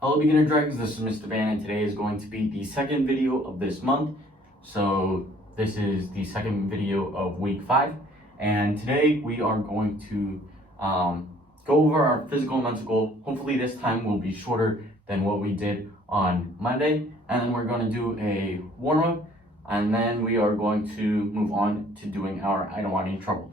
Hello beginner dragons, this is Mr. Van and today is going to be the second video of this month. So this is the second video of week 5 and today we are going to go over our physical and mental goal. Hopefully this time will be shorter than what we did on Monday, and then we're going to do a warm-up and then we are going to move on to doing our I don't want any trouble.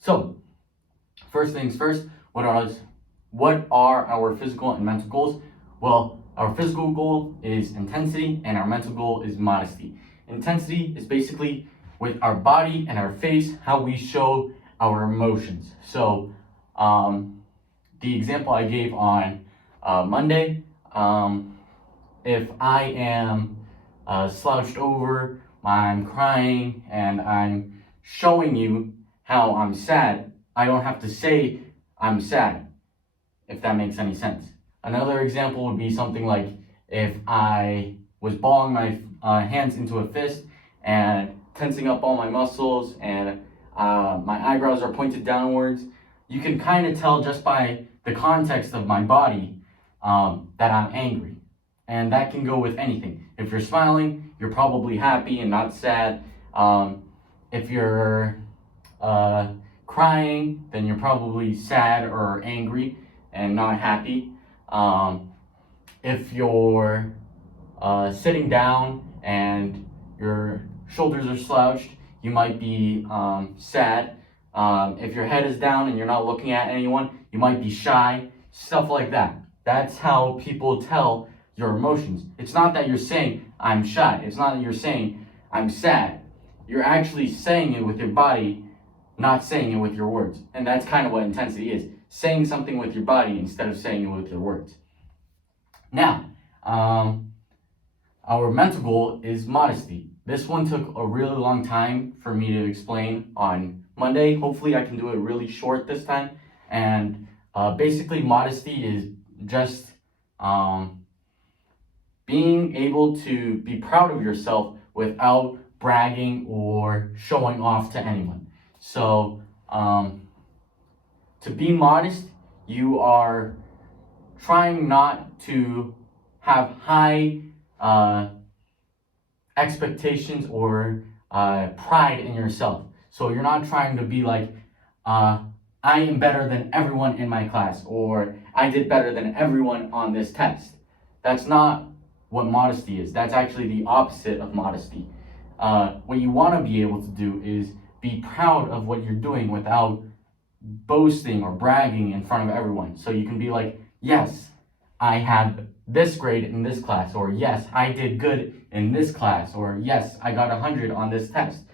So first things first, what are our physical and mental goals? Well, our physical goal is intensity and our mental goal is modesty. Intensity is basically with our body and our face, how we show our emotions. So the example I gave on Monday, if I am slouched over, I'm crying, and I'm showing you how I'm sad, I don't have to say I'm sad, if that makes any sense. Another example would be something like if I was balling my hands into a fist and tensing up all my muscles and my eyebrows are pointed downwards. You can kind of tell just by the context of my body that I'm angry. And that can go with anything. If you're smiling, you're probably happy and not sad. If you're crying, then you're probably sad or angry and not happy. If you're sitting down and your shoulders are slouched, you might be sad. If your head is down and you're not looking at anyone, you might be shy, stuff like that. That's how people tell your emotions. It's not that you're saying I'm shy. It's not that you're saying I'm sad. You're actually saying it with your body, not saying it with your words. And that's kind of what intensity is. Saying something with your body instead of saying it with your words. Now, our mental goal is modesty. This one took a really long time for me to explain on Monday. Hopefully I can do it really short this time. And basically modesty is just being able to be proud of yourself without bragging or showing off to anyone. So, to be modest, you are trying not to have high expectations or pride in yourself. So you're not trying to be like, I am better than everyone in my class, or I did better than everyone on this test. That's not what modesty is. That's actually the opposite of modesty. What you want to be able to do is be proud of what you're doing without boasting or bragging in front of everyone. So you can be like, yes, I had this grade in this class, or yes, I did good in this class, or yes, I got 100 on this test.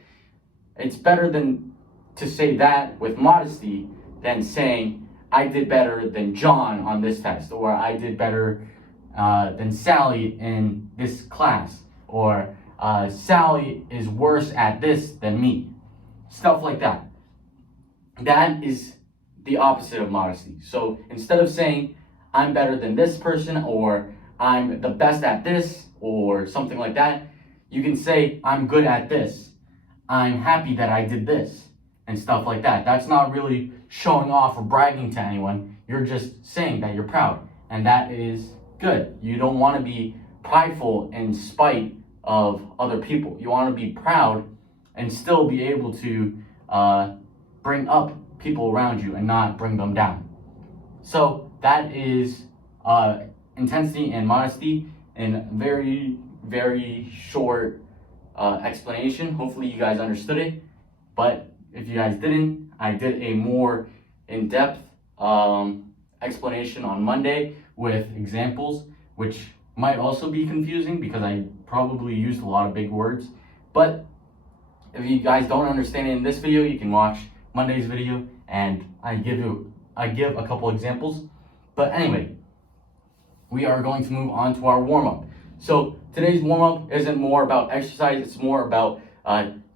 It's better than to say that with modesty than saying I did better than John on this test, or I did better than Sally in this class, or Sally is worse at this than me. Stuff like that. That is the opposite of modesty. So instead of saying I'm better than this person, or I'm the best at this, or something like that, you can say I'm good at this, I'm happy that I did this, and stuff like that. That's not really showing off or bragging to anyone. You're just saying that you're proud, and that is good. You don't want to be prideful in spite of other people. You want to be proud and still be able to bring up people around you and not bring them down. So that is intensity and modesty in very, very short explanation. Hopefully you guys understood it, but if you guys didn't, I did a more in-depth explanation on Monday with examples, which might also be confusing because I probably used a lot of big words. But if you guys don't understand it in this video, you can watch Monday's video and I give a couple examples. But anyway, we are going to move on to our warm-up. So today's warm-up isn't more about exercise, it's more about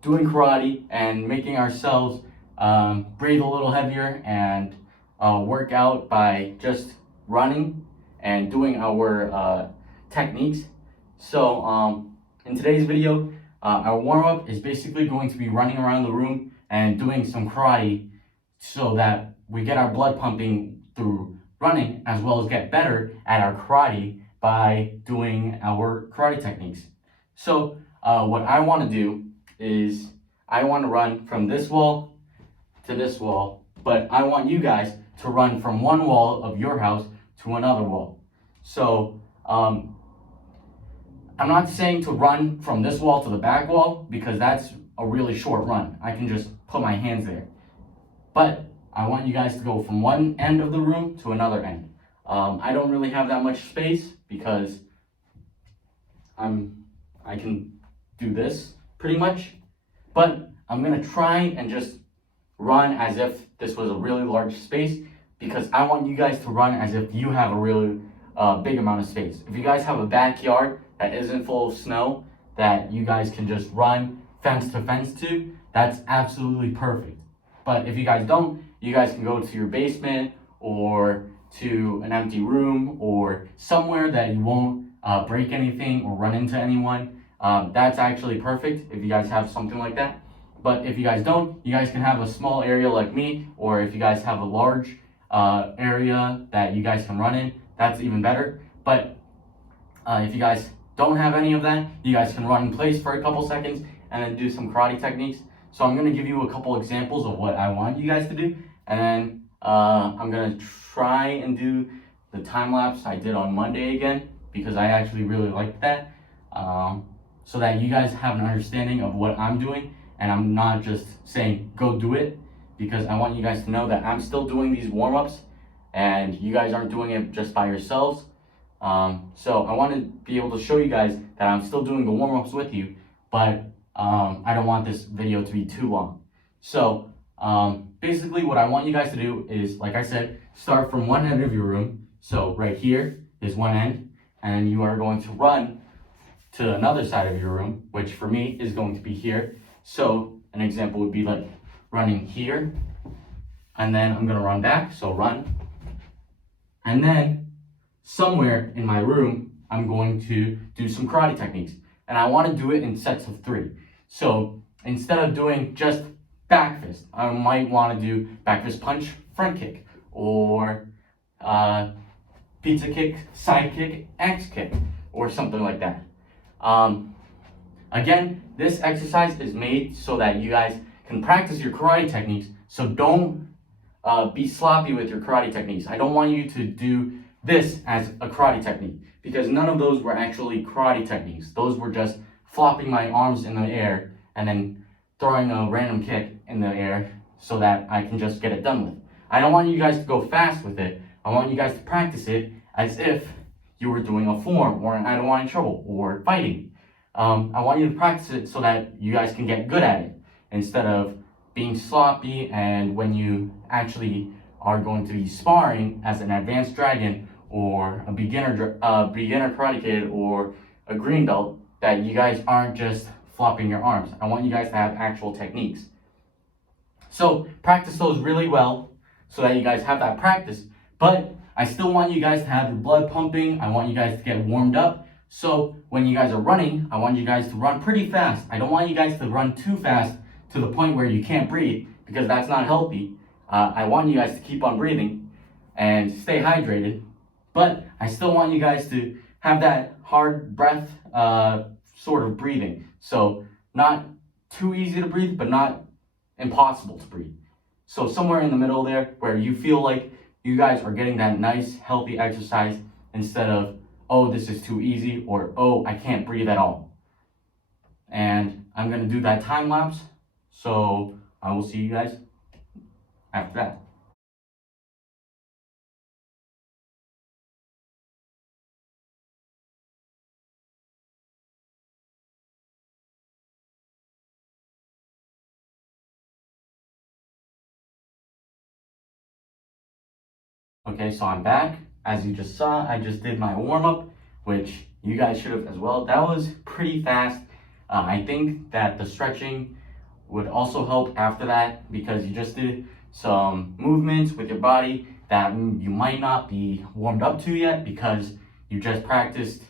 doing karate and making ourselves breathe a little heavier and work out by just running and doing our techniques. So in today's video, our warm-up is basically going to be running around the room and doing some karate so that we get our blood pumping through running as well as get better at our karate by doing our karate techniques. So what I want to do is I want to run from this wall to this wall, but I want you guys to run from one wall of your house to another wall. So I'm not saying to run from this wall to the back wall because that's a really short run. I can just put my hands there. But I want you guys to go from one end of the room to another end. I don't really have that much space because I can do this pretty much, but I'm gonna try and just run as if this was a really large space because I want you guys to run as if you have a really big amount of space. If you guys have a backyard that isn't full of snow that you guys can just run fence to fence to, that's absolutely perfect. But if you guys don't, you guys can go to your basement or to an empty room or somewhere that you won't break anything or run into anyone. That's actually perfect if you guys have something like that. But if you guys don't, you guys can have a small area like me, or if you guys have a large area that you guys can run in, that's even better. But if you guys don't have any of that, you guys can run in place for a couple seconds and then do some karate techniques. So I'm going to give you a couple examples of what I want you guys to do, and then I'm going to try and do the time lapse I did on Monday again because I actually really liked that, so that you guys have an understanding of what I'm doing and I'm not just saying go do it, because I want you guys to know that I'm still doing these warm-ups and you guys aren't doing it just by yourselves. So I want to be able to show you guys that I'm still doing the warm-ups with you, but I don't want this video to be too long. So basically what I want you guys to do is, like I said, start from one end of your room. So right here is one end, and you are going to run to another side of your room, which for me is going to be here. So an example would be like running here, and then I'm going to run back, so run. And then somewhere in my room, I'm going to do some karate techniques. And I want to do it in sets of 3. So instead of doing just back fist, I might want to do back fist punch, front kick, or pizza kick, side kick, X kick, or something like that. Again, this exercise is made so that you guys can practice your karate techniques. So don't be sloppy with your karate techniques. I don't want you to do this as a karate technique, because none of those were actually karate techniques. Those were just flopping my arms in the air and then throwing a random kick in the air so that I can just get it done with. I don't want you guys to go fast with it. I want you guys to practice it as if you were doing a form or an I don't want any trouble or fighting. I want you to practice it so that you guys can get good at it instead of being sloppy, and when you actually are going to be sparring as an advanced dragon or a beginner karate kid or a green belt, that you guys aren't just flopping your arms. I want you guys to have actual techniques. So practice those really well so that you guys have that practice, but I still want you guys to have your blood pumping. I want you guys to get warmed up. So when you guys are running, I want you guys to run pretty fast. I don't want you guys to run too fast to the point where you can't breathe, because that's not healthy. I want you guys to keep on breathing and stay hydrated, but I still want you guys to have that hard breath sort of breathing. So not too easy to breathe, but not impossible to breathe. So somewhere in the middle there where you feel like you guys are getting that nice, healthy exercise instead of, oh, this is too easy, or, oh, I can't breathe at all. And I'm going to do that time lapse. So I will see you guys after that. Okay, so I'm back. As you just saw, I just did my warm-up, which you guys should have as well. That was pretty fast. I think that the stretching would also help after that, because you just did some movements with your body that you might not be warmed up to yet because you just practiced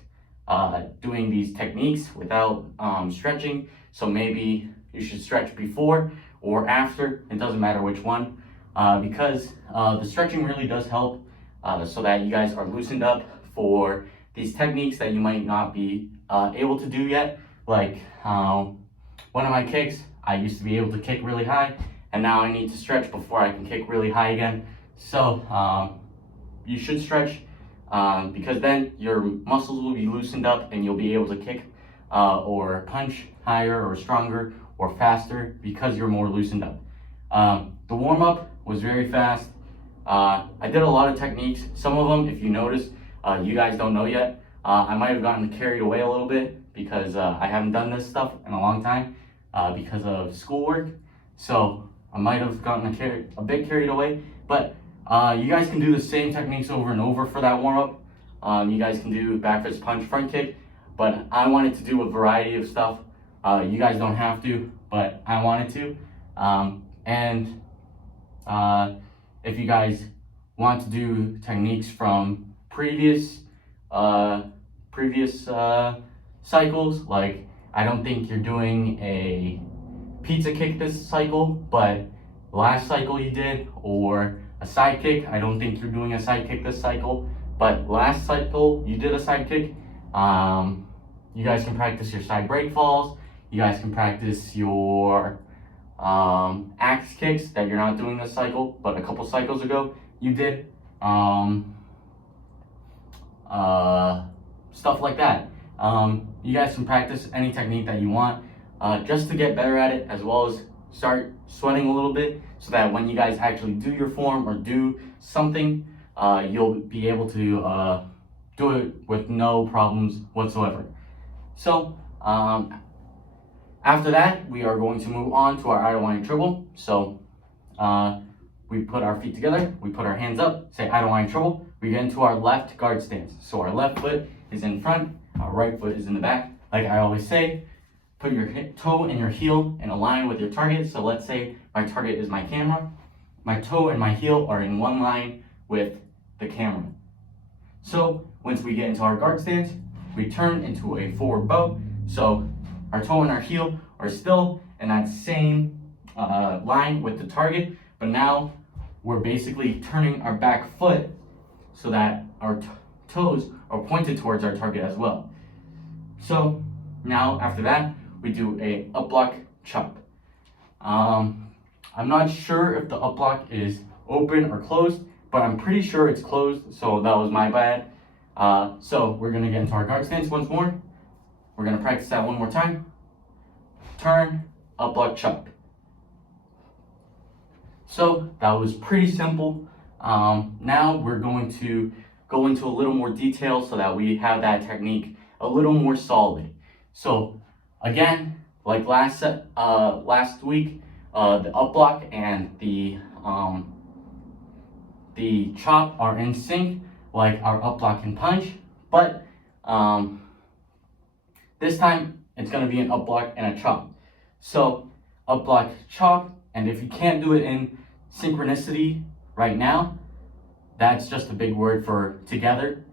doing these techniques without stretching. So maybe you should stretch before or after. It doesn't matter which one, because the stretching really does help so that you guys are loosened up for these techniques that you might not be able to do yet. Like one of my kicks, I used to be able to kick really high, and now I need to stretch before I can kick really high again. So you should stretch because then your muscles will be loosened up and you'll be able to kick or punch higher or stronger or faster because you're more loosened up. The warm-up was very fast. I did a lot of techniques. Some of them, if you notice, you guys don't know yet. I might have gotten carried away a little bit because I haven't done this stuff in a long time because of schoolwork. So I might have gotten a bit carried away, but you guys can do the same techniques over and over for that warm-up. You guys can do back fist punch, front kick, but I wanted to do a variety of stuff. You guys don't have to, but I wanted to. If you guys want to do techniques from previous cycles, like I don't think you're doing a pizza kick this cycle, but last cycle you did, or a side kick. I don't think you're doing a side kick this cycle, but last cycle you did a side kick. You guys can practice your side break falls. You guys can practice your axe kicks that you're not doing this cycle, but a couple cycles ago you did. Stuff like that. You guys can practice any technique that you want just to get better at it, as well as start sweating a little bit, so that when you guys actually do your form or do something, you'll be able to do it with no problems whatsoever. So after that, we are going to move on to our idle wind triple. So we put our feet together, we put our hands up, say idle wind triple. We get into our left guard stance. So our left foot is in front, our right foot is in the back. Like I always say, put your toe and your heel in a line with your target. So let's say my target is my camera. My toe and my heel are in one line with the camera. So once we get into our guard stance, we turn into a forward bow. So our toe and our heel are still in that same line with the target, but now we're basically turning our back foot so that our toes are pointed towards our target as well. So now after that, we do a up block chop. I'm not sure if the up block is open or closed, but I'm pretty sure it's closed, so that was my bad. So we're gonna get into our guard stance once more. We're gonna practice that one more time. Turn, up block chop. So that was pretty simple. Now we're going to go into a little more detail so that we have that technique a little more solid. So again, like last week, the up block and the chop are in sync, like our up block and punch, but this time it's gonna be an up block and a chop. So up block, chop, and if you can't do it in synchronicity right now, that's just a big word for together.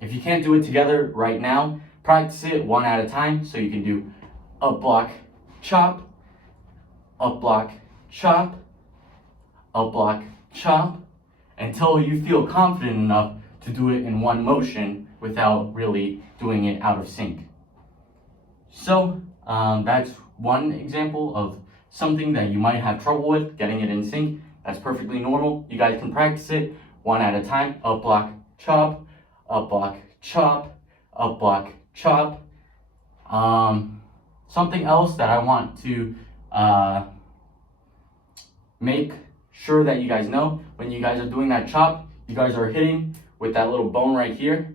If you can't do it together right now, practice it one at a time. So you can do up block, chop, up block, chop, up block, chop, until you feel confident enough to do it in one motion without really doing it out of sync. So that's one example of something that you might have trouble with, getting it in sync. That's perfectly normal. You guys can practice it one at a time. Up block, chop, up block, chop, up block, chop. Something else that I want to make sure that you guys know, when you guys are doing that chop, you guys are hitting with that little bone right here.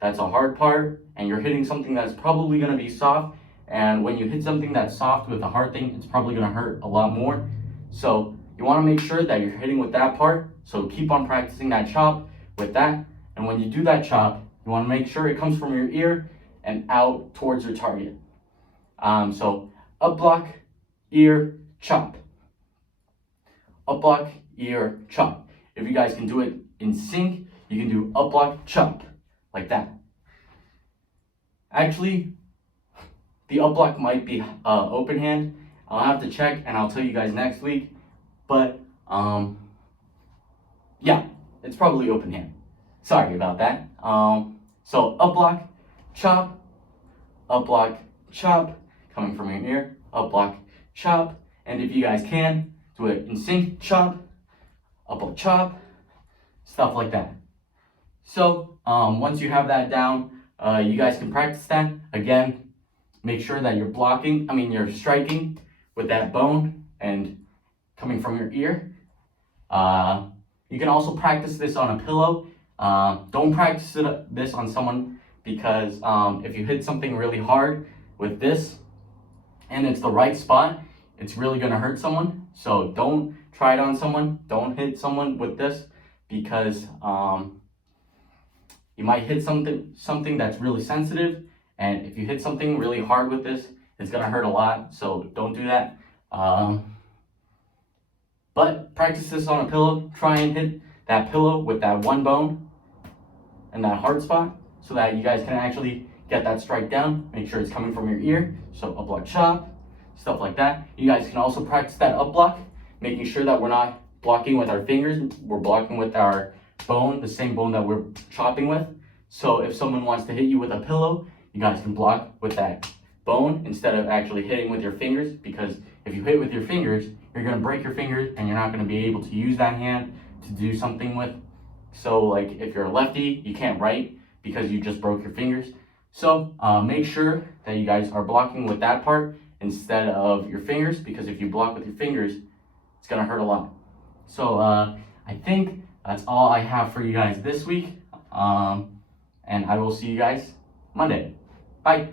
That's a hard part, and you're hitting something that's probably going to be soft. And when you hit something that's soft with a hard thing, it's probably going to hurt a lot more. So you want to make sure that you're hitting with that part. So keep on practicing that chop with that. And when you do that chop, you want to make sure it comes from your ear and out towards your target. So up block, ear, chop. Up block, ear, chop. If you guys can do it in sync, you can do up block, chop, like that. Actually, the up block might be open hand. I'll have to check and I'll tell you guys next week. But yeah, it's probably open hand. Sorry about that. So up block, chop, up block, chop, coming from your ear, up block, chop, and if you guys can, do it in sync, chop, up block, chop, stuff like that. So once you have that down, you guys can practice that. Again, make sure that you're striking with that bone and coming from your ear. You can also practice this on a pillow. Don't practice this on someone because if you hit something really hard with this and it's the right spot, it's really going to hurt someone. So don't try it on someone. Don't hit someone with this because you might hit something that's really sensitive, and if you hit something really hard with this, it's going to hurt a lot. So don't do that. But practice this on a pillow. Try and hit that pillow with that one bone and that hard spot so that you guys can actually get that strike down. Make sure it's coming from your ear. So up block, chop, stuff like that. You guys can also practice that up block, making sure that we're not blocking with our fingers. We're blocking with our bone, the same bone that we're chopping with. So if someone wants to hit you with a pillow, you guys can block with that bone instead of actually hitting with your fingers, because if you hit with your fingers, you're going to break your fingers and you're not going to be able to use that hand to do something with. So like if you're a lefty, you can't write because you just broke your fingers. So make sure that you guys are blocking with that part instead of your fingers, because if you block with your fingers, it's going to hurt a lot. So I think that's all I have for you guys this week. And I will see you guys Monday. Bye.